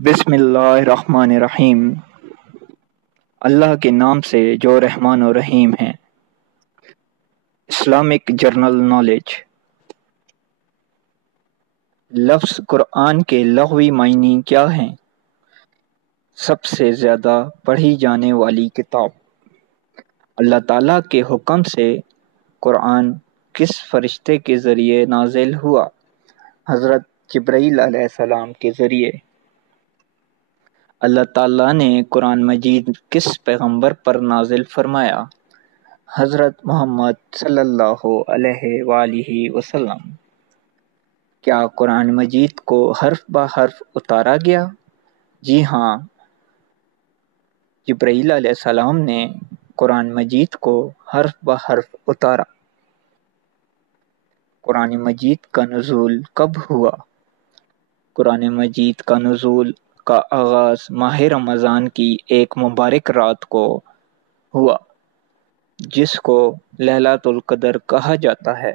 بسم اللہ الرحمن الرحیم۔ اللہ کے نام سے جو رحمان و رحیم ہیں۔ Islamic general knowledge. لفظ قرآن کے لغوی معنی کیا ہیں؟ سب سے زیادہ پڑھی جانے والی کتاب۔ اللہ تعالیٰ کے حکم سے قرآن کس فرشتے کے ذریعے نازل ہوا؟ حضرت جبرائیل علیہ السلام کے ذریعے۔ اللہ تعالیٰ نے قرآن مجید کس پیغمبر پر نازل فرمایا؟ حضرت محمد صلی اللہ علیہ وآلہ وسلم۔ کیا قرآن مجید کو حرف بہ حرف اتارا گیا؟ جی ہاں، جبرائیل علیہ السلام نے قرآن مجید کو حرف بہ حرف اتارا۔ قرآن مجید کا نزول کب ہوا؟ قرآن مجید کا نزول کا آغاز ماہ رمضان کی ایک مبارک رات کو ہوا، جس کو لیلۃ القدر کہا جاتا ہے۔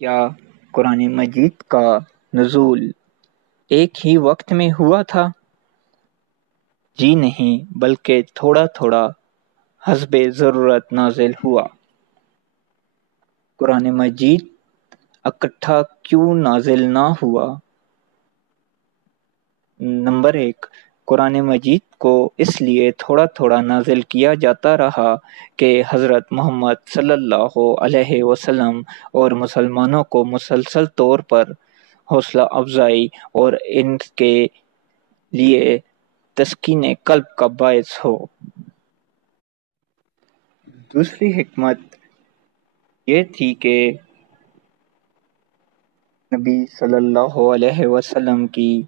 کیا قرآن مجید کا نزول ایک ہی وقت میں ہوا تھا؟ جی نہیں، بلکہ تھوڑا تھوڑا حسب ضرورت نازل ہوا۔ قرآن مجید اکٹھا کیوں نازل نہ ہوا؟ نمبر 1، قرآن مجید کو اس لیے تھوڑا تھوڑا نازل کیا جاتا رہا کہ حضرت محمد صلی اللہ علیہ وسلم اور مسلمانوں کو مسلسل طور پر حوصلہ افزائی اور ان کے لیے تسکین قلب کا باعث ہو۔ دوسری حکمت یہ تھی کہ نبی صلی اللہ علیہ وسلم کی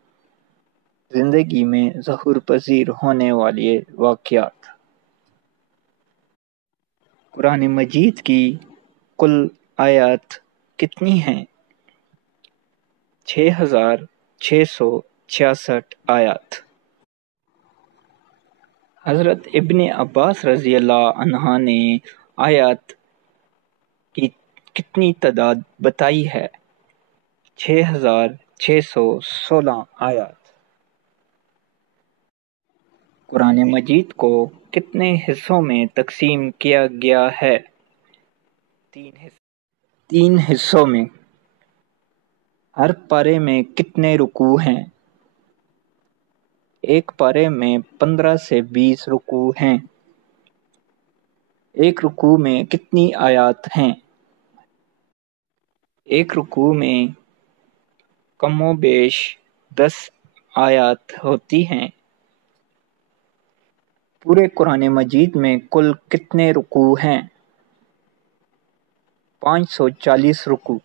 زندگی میں ظہور پذیر ہونے والے واقعات۔ قرآن مجید کی کل آیات کتنی ہیں؟ 6666 آیات۔ حضرت ابن عباس رضی اللہ عنہ نے آیات کی کتنی تعداد بتائی ہے؟ 6616 آیات۔ قرآن مجید کو کتنے حصوں میں تقسیم کیا گیا ہے؟ 3 حصوں میں۔ ہر پارے میں کتنے رکوع ہیں؟ ایک پارے میں 15 سے 20 رکوع ہیں۔ ایک رکوع میں کتنی آیات ہیں؟ ایک رکوع میں کم و بیش 10 آیات ہوتی ہیں۔ پورے قرآن مجید میں کل کتنے رکوع ہیں؟ 540 رکوع۔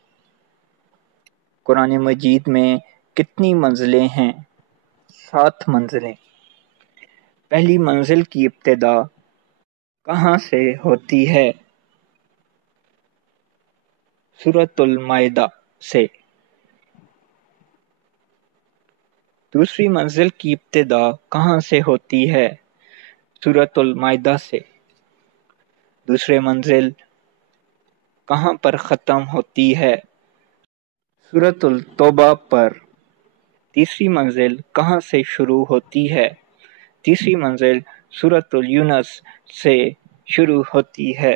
قرآن مجید میں کتنی منزلیں ہیں؟ 7 منزلیں۔ پہلی منزل کی ابتدا کہاں سے ہوتی ہے؟ سورۃ المائدہ سے۔ دوسری منزل کی ابتدا کہاں سے ہوتی ہے؟ سورۃ المائدہ سے۔ دوسری منزل کہاں پر ختم ہوتی ہے؟ سورۃ التوبہ پر۔ تیسری منزل کہاں سے شروع ہوتی ہے؟ تیسری منزل سورۃ یونس سے شروع ہوتی ہے۔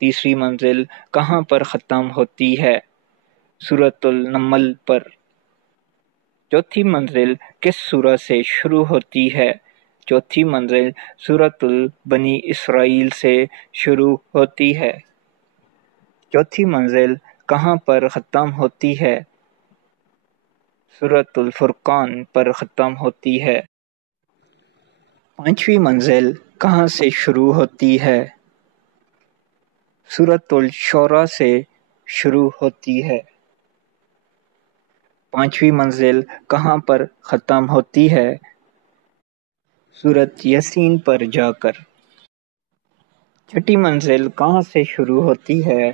تیسری منزل کہاں پر ختم ہوتی ہے؟ سورۃ النمل پر۔ چوتھی منزل کس سورہ سے شروع ہوتی ہے؟ چوتھی منزل سورۃ بنی اسرائیل سے شروع ہوتی ہے۔ چوتھی منزل کہاں پر ختم ہوتی ہے؟ سورۃ الفرقان پر ختم ہوتی ہے۔ پانچویں منزل کہاں سے شروع ہوتی ہے؟ سورۃ الشعراء سے شروع ہوتی ہے۔ پانچویں منزل کہاں پر ختم ہوتی ہے؟ سورۃ یاسین پر جا کر۔ چھٹی منزل کہاں سے شروع ہوتی ہے؟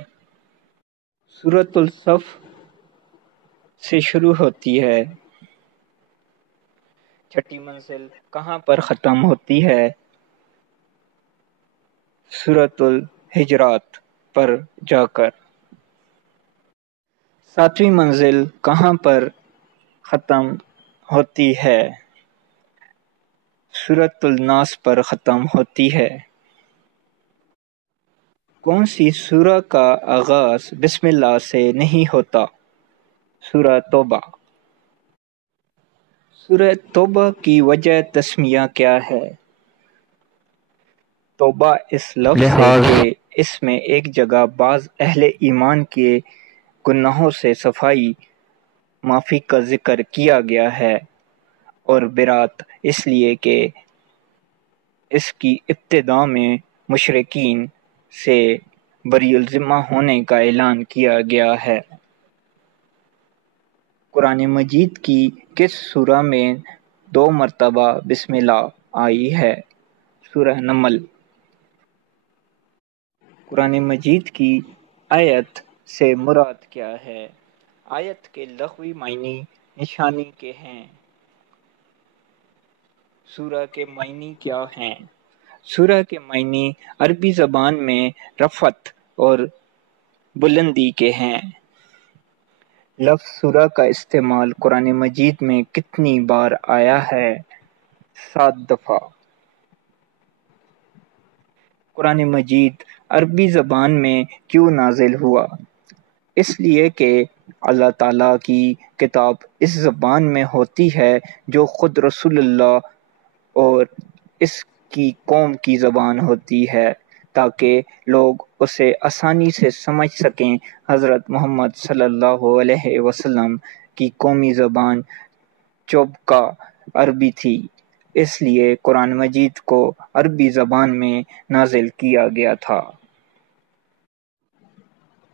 سورۃ الصف سے شروع ہوتی ہے۔ چھٹی منزل کہاں پر ختم ہوتی ہے؟ سورۃ الحجرات پر جا کر۔ ساتویں منزل کہاں پر ختم ہوتی ہے؟ سورۃ الناس پر ختم ہوتی ہے۔ کون سی سورہ کا آغاز بسم اللہ سے نہیں ہوتا؟ سورہ توبہ۔ سورہ توبہ کی وجہ تسمیہ کیا ہے؟ توبہ اس لفظ سے کہ اس میں ایک جگہ بعض اہل ایمان کے گناہوں سے صفائی معافی کا ذکر کیا گیا ہے، اور برات اس لیے کہ اس کی ابتدا میں مشرکین سے بری الذمہ ہونے کا اعلان کیا گیا ہے۔ قرآن مجید کی کس سورہ میں 2 مرتبہ بسم اللہ آئی ہے؟ سورہ نمل۔ قرآن مجید کی آیت سے مراد کیا ہے؟ آیت کے لغوی معنی نشانی کے ہیں۔ سورہ کے معنی کیا ہیں؟ سورہ کے معنی عربی زبان میں رفعت اور بلندی کے ہیں۔ لفظ سورہ کا استعمال قرآن مجید میں کتنی بار آیا ہے؟ 7 دفعہ۔ قرآن مجید عربی زبان میں کیوں نازل ہوا؟ اس لیے کہ اللہ تعالیٰ کی کتاب اس زبان میں ہوتی ہے جو خود رسول اللہ اور اس کی قوم کی زبان ہوتی ہے، تاکہ لوگ اسے آسانی سے سمجھ سکیں۔ حضرت محمد صلی اللہ علیہ وسلم کی قومی زبان چوبکا عربی تھی، اس لیے قرآن مجید کو عربی زبان میں نازل کیا گیا تھا۔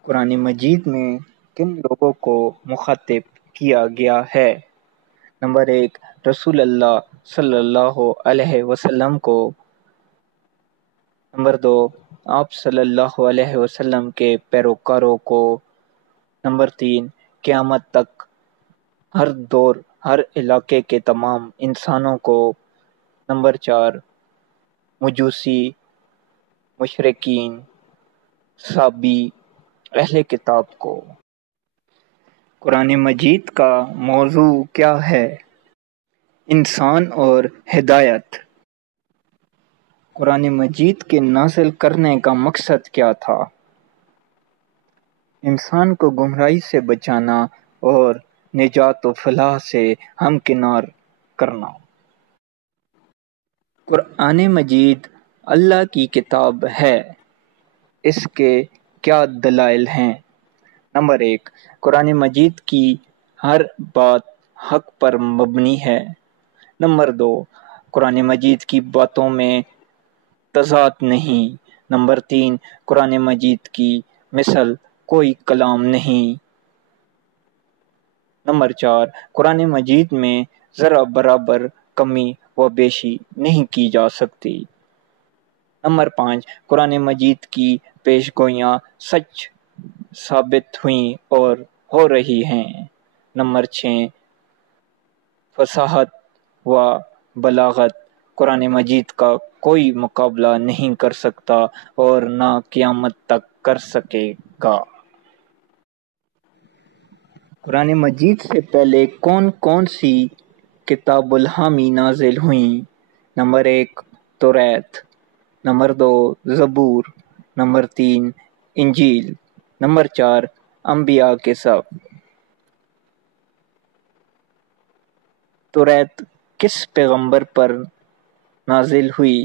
قرآن مجید میں کن لوگوں کو مخاطب کیا گیا ہے؟ نمبر 1، رسول اللہ صلی اللہ علیہ وسلم کو۔ نمبر 2، آپ صلی اللہ علیہ وسلم کے پیروکاروں کو۔ نمبر 3، قیامت تک ہر دور ہر علاقے کے تمام انسانوں کو۔ نمبر 4، مجوسی، مشرکین، صابی، اہل کتاب کو۔ قرآن مجید کا موضوع کیا ہے؟ انسان اور ہدایت۔ قرآن مجید کے نازل کرنے کا مقصد کیا تھا؟ انسان کو گمراہی سے بچانا اور نجات و فلاح سے ہمکنار کرنا۔ قرآن مجید اللہ کی کتاب ہے، اس کے کیا دلائل ہیں؟ نمبر 1، قرآن مجید کی ہر بات حق پر مبنی ہے۔ نمبر 2، قرآن مجید کی باتوں میں تضاد نہیں۔ نمبر 3، قرآن مجید کی مثل کوئی کلام نہیں۔ نمبر 4، قرآن مجید میں ذرا برابر کمی و بیشی نہیں کی جا سکتی۔ نمبر 5، قرآن مجید کی پیش گوئیاں سچ ثابت ہوئیں اور ہو رہی ہیں۔ نمبر 6، فصاحت و بلاغت قرآن مجید کا کوئی مقابلہ نہیں کر سکتا اور نہ قیامت تک کر سکے گا۔ قرآن مجید سے پہلے کون کون سی کتاب الہامی نازل ہوئیں؟ نمبر 1، توریت۔ نمبر 2، زبور۔ نمبر 3، انجیل۔ نمبر 4، انبیاء کے سب۔ توریت کس پیغمبر پر نازل ہوئی؟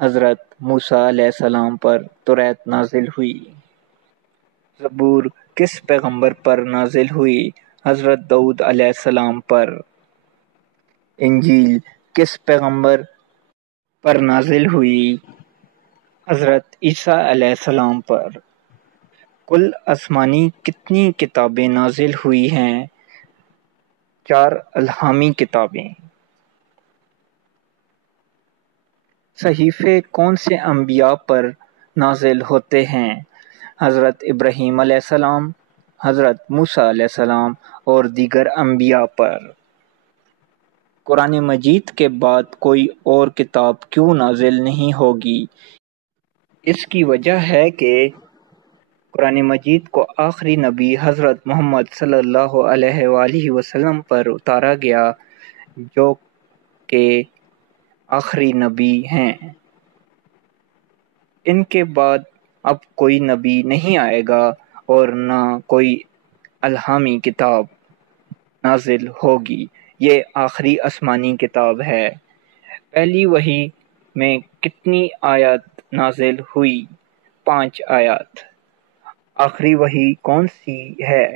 حضرت موسیٰ علیہ السلام پر توریت نازل ہوئی۔ زبور کس پیغمبر پر نازل ہوئی؟ حضرت داؤد علیہ السلام پر۔ انجیل کس پیغمبر پر نازل ہوئی؟ حضرت عیسیٰ علیہ السلام پر۔ کل آسمانی کتنی کتابیں نازل ہوئی ہیں؟ 4 الہامی کتابیں۔ صحیفے کون سے انبیاء پر نازل ہوتے ہیں؟ حضرت ابراہیم علیہ السلام، حضرت موسیٰ علیہ السلام اور دیگر انبیاء پر۔ قرآن مجید کے بعد کوئی اور کتاب کیوں نازل نہیں ہوگی؟ اس کی وجہ ہے کہ قرآن مجید کو آخری نبی حضرت محمد صلی اللہ علیہ وآلہ وسلم پر اتارا گیا، جو کہ آخری نبی ہیں۔ ان کے بعد اب کوئی نبی نہیں آئے گا اور نہ کوئی الہامی کتاب نازل ہوگی۔ یہ آخری آسمانی کتاب ہے۔ پہلی وحی میں کتنی آیات نازل ہوئی؟ 5 آیات۔ آخری وحی کون سی ہے؟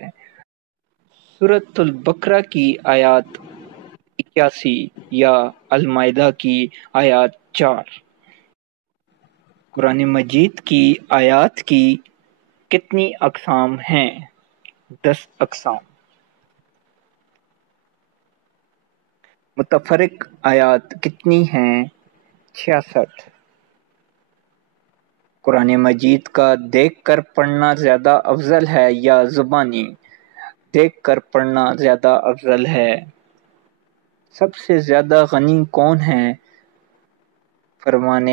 سورۃ البقرہ کی آیات 81 یا المائدہ کی آیات 4۔ قرآن مجید کی آیات کی کتنی اقسام ہیں؟ 10 اقسام۔ متفرق آیات کتنی ہیں؟ 66۔ قرآن مجید کا دیکھ کر پڑھنا زیادہ افضل ہے یا زبانی دیکھ کر پڑھنا زیادہ افضل ہے؟ سب سے زیادہ غنی کون ہے؟ فرمان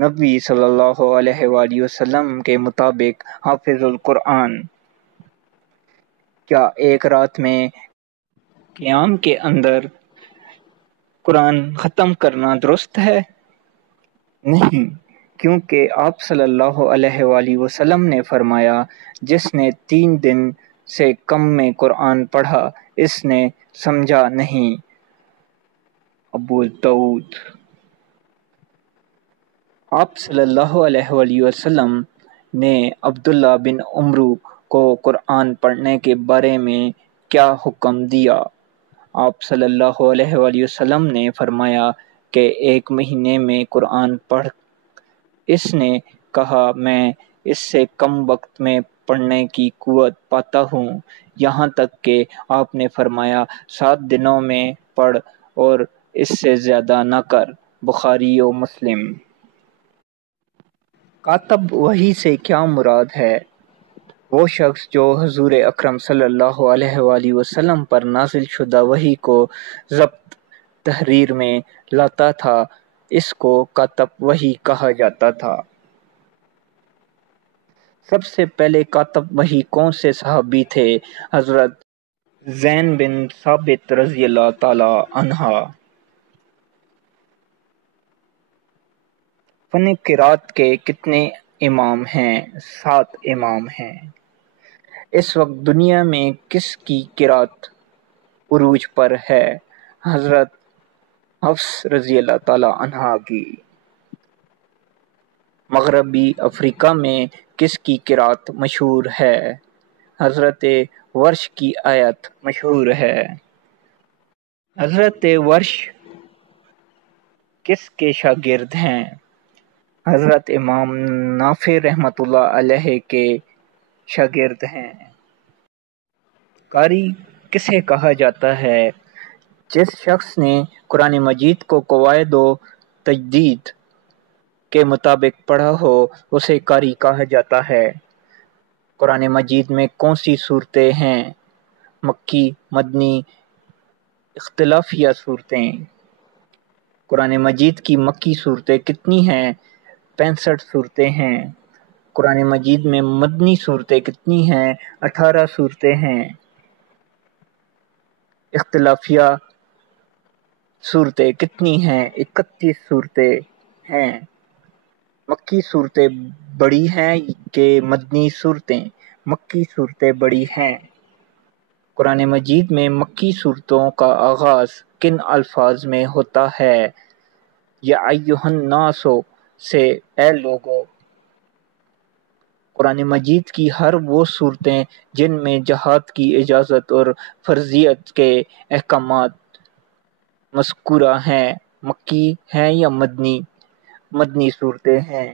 نبی صلی اللہ علیہ وآلہ وسلم کے مطابق حافظ القرآن۔ کیا ایک رات میں قیام کے اندر قرآن ختم کرنا درست ہے؟ نہیں، کیونکہ آپ صلی اللہ علیہ وآلہ وسلم نے فرمایا، جس نے 3 دن سے کم میں قرآن پڑھا اس نے سمجھا نہیں۔ ابو داؤد۔ آپ صلی اللہ علیہ وآلہ وسلم نے عبداللہ بن عمرو کو قرآن پڑھنے کے بارے میں کیا حکم دیا؟ آپ صلی اللہ علیہ وآلہ وسلم نے فرمایا کہ 1 مہینے میں قرآن پڑھ۔ اس نے کہا، میں اس سے کم وقت میں پڑھنے کی قوت پاتا ہوں، یہاں تک کہ آپ نے فرمایا 7 دنوں میں پڑھ اور اس سے زیادہ نہ کر۔ بخاری و مسلم۔ کاتب وحی سے کیا مراد ہے؟ وہ شخص جو حضور اکرم صلی اللہ علیہ وآلہ وسلم پر نازل شدہ وحی کو ضبط تحریر میں لاتا تھا، اس کو کاتب وحی کہا جاتا تھا۔ سب سے پہلے کاتب وحی کون سے صحابی تھے؟ حضرت زید بن ثابت رضی اللہ تعالی عنہ۔ فن قرات کے کتنے امام ہیں؟ 7 امام ہیں۔ اس وقت دنیا میں کس کی قرات عروج پر ہے؟ حضرت حفص رضی اللہ تعالی عنہ کی۔ مغربی افریقہ میں کس کی قرات مشہور ہے؟ حضرت ورش کی آیت مشہور ہے۔ حضرت ورش کس کے شاگرد ہیں؟ حضرت امام نافع رحمۃ اللہ علیہ کے شاگرد ہیں۔ قاری کسے کہا جاتا ہے؟ جس شخص نے قرآن مجید کو قواعد و تجوید کے مطابق پڑھا ہو اسے قاری کہا جاتا ہے۔ قرآن مجید میں کون سی صورتیں ہیں؟ مکی، مدنی، اختلافیہ صورتیں۔ قرآن مجید کی مکی صورتیں کتنی ہیں؟ 65 صورتیں ہیں۔ قرآن مجید میں مدنی صورتیں کتنی ہیں؟ 18 صورتیں ہیں۔ اختلافیہ صورتیں کتنی ہیں؟ 31 صورتیں ہیں۔ مکی صورتیں بڑی ہیں کہ مدنی صورتیں؟ مکی صورتیں بڑی ہیں۔ قرآن مجید میں مکی صورتوں کا آغاز کن الفاظ میں ہوتا ہے؟ یا ایھا الناس سے، اے لوگو۔ قرآن مجید کی ہر وہ صورتیں جن میں جہاد کی اجازت اور فرضیت کے احکامات مذکورہ ہیں، مکی ہیں یا مدنی؟ مدنی صورتیں ہیں۔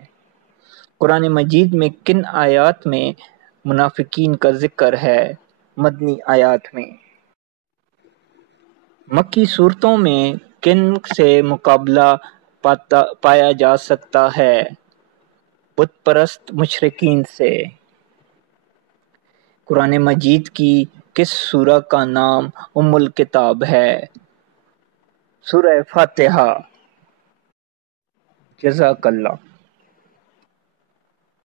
قرآن مجید میں کن آیات میں منافقین کا ذکر ہے؟ مدنی آیات میں۔ مکی صورتوں میں کن سے مقابلہ پایا جا سکتا ہے؟ بت پرست مشرکین سے۔ قرآن مجید کی کس سورہ کا نام ام الکتاب ہے؟ سورہ فاتحہ۔ جزاک اللہ۔